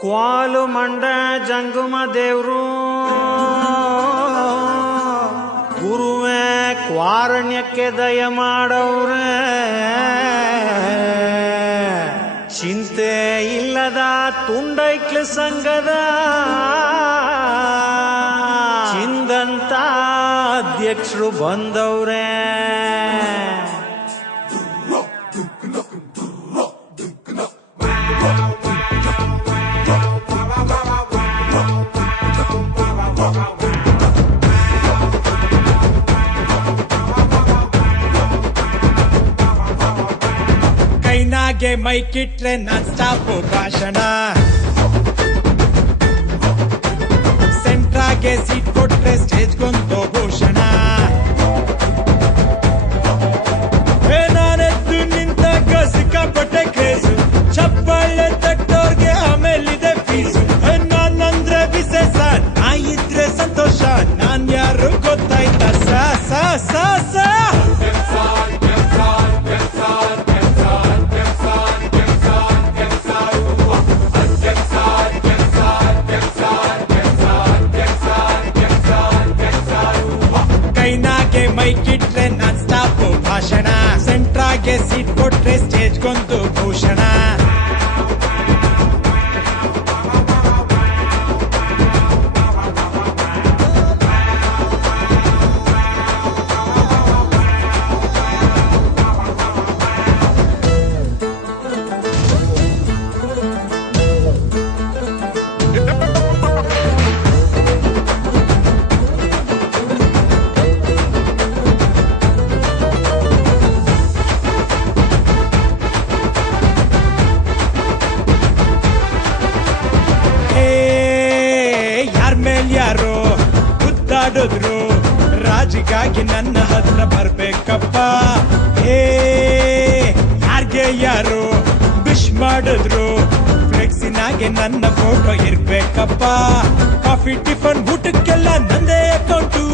ಕ್ವಾಲು ಮಂಡ ಜಂಗುಮ ದೇವ್ರು ಗುರುವೇ ಕ್ವಾರಣ್ಯಕ್ಕೆ ದಯ ಮಾಡವ್ರೆ. ಚಿಂತೆ ಇಲ್ಲದ ತುಂಡೈಕ್ಲ ಸಂಘದ ಚಿಂದಂತ ಅಧ್ಯಕ್ಷರು ಬಂದವ್ರೆ. ಕೈನಾಗೆ ಮೈಕಿಟ್ರೆ ನಾನ್ ಸ್ಟಾಪ್ ಭಾಷಣ, ಸೆಂಟ್ರಾಗೆ ಸೀಟ್ ಕೊಟ್ರೆ ಸ್ಟೇಜ್ಗೊಂದು ಭೂಷಣ. ನಾನೆದ್ದು ನಿಂತಾಗ ಸಿಕ್ಕಾಪಟ್ಟೆ ಕ್ರೇಜು, ಚಪ್ಪಾಳೆ ತಟ್ಟೋರ್ಗೆ ಆಮೇಲಿದೆ ಫೀಸು. ನಾನಂದ್ರೆ ವಿಶೇಷ, ನಾ ಇದ್ರೆ ಸಂತೋಷ, ನಾನ್ ಯಾರು ಗೊತ್ತಾಯ್ತಾ? ಸಾ ಸಾ ಸಾ ಸಾ ಕೈನಾಗೆ ಮೈಕಿಟ್ರೆ ನಾನ್ ಸ್ಟಾಪ್ ಭಾಷಣ, ಸೆಂಟ್ರಾಗೆ ಸೀಟ್ ಕೊಟ್ರೆ ಸ್ಟೇಜ್ಗೊಂದು ಭೂಷಣ. ಯಾರೋ ಗುದ್ದಾಡಿದ್ರು, ರಾಜಿಗಾಗಿ ನನ್ನ ಹತ್ರ ಬರ್ಬೇಕಪ್ಪ. ಯಾರ್ಗೆ ಯಾರು ವಿಶ್ ಮಾಡಿದ್ರು, ಫ್ಲೆಕ್ಸಿನಾಗೆ ನನ್ನ ಫೋಟೋ ಇರ್ಬೇಕಪ್ಪ. ಕಾಫಿ ಟಿಫನ್ ಊಟಕ್ಕೆಲ್ಲ ನಂದೇ ಅಕೌಂಟು,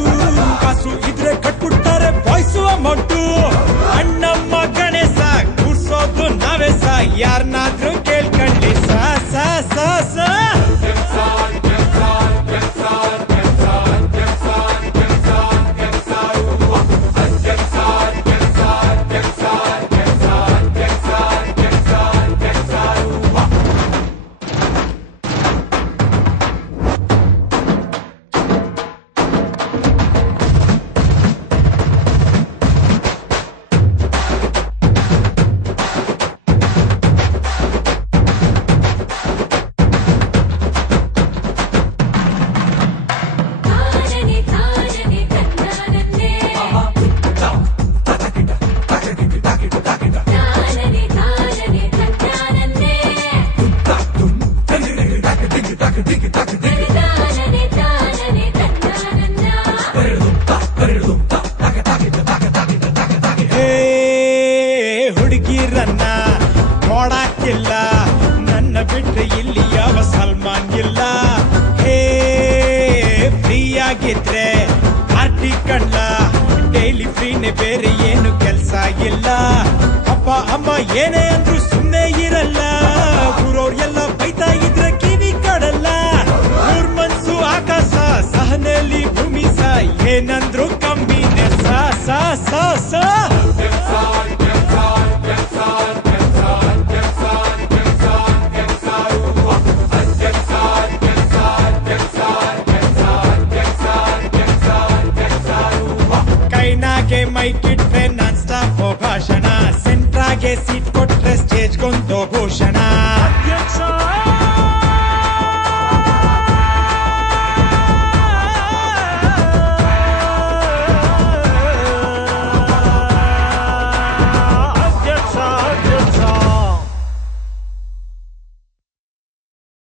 ಕಾಸು ಇದ್ರೆ ಕಟ್ಬಿಡ್ತಾರೆ ಬಾಯ್ಸು ಅಮೌಂಟು. ಅಣ್ಣಮ್ಮ ಗಣೇಶ ಕೂರ್ಸೋದು ನಾವೇ ಸಾ, ಯಾರನ್ನಾದ್ರೂ ಕೇಳ್ಕೊಳ್ಳಿ ಸಾ ಸಾ ಸಾ ಸಾ. ಹುಡುಗಿರನ್ನ ನೋಡಕ್ಕಿಲ್ಲ, ನನ್ನ ಬಿಟ್ರೆ ಇಲ್ಲಿ ಯಾವ ಸಲ್ಮಾನ್ ಇಲ್ಲ. ಫ್ರೀ ಆಗಿದ್ರೆ ಪಾರ್ಟಿ ಕಣ್ಣ, ಡೈಲಿ ಫ್ರೀನೆ, ಬೇರೆ ಏನು ಕೆಲ್ಸ ಇಲ್ಲ. ಅಪ್ಪ ಅಮ್ಮ ಏನೇ ಅಂದ್ರು ಸುಮ್ಮನೆ ಇರಲ್ಲ, ಊರವ್ರು ಎಲ್ಲ ಬೈತಾ ಇದ್ರೆ ಕಿವಿ ಕಡಲ್ಲ. ಊರ್ ಮನ್ಸು ಆಕಾಶ, ಸಹನೆಯಲ್ಲಿ ಭೂಮಿ ಸಾ, ಏನಂದ್ರು ಕಮ್ಮಿನೇ ಸಾ ಸಾ ಸಾ ಸಾ. ಕೈನಾಗೆ ಮೈಕಿಟ್ರೆ ನಾನ್ ಸ್ಟಾಪ್ ಭಾಷಣ.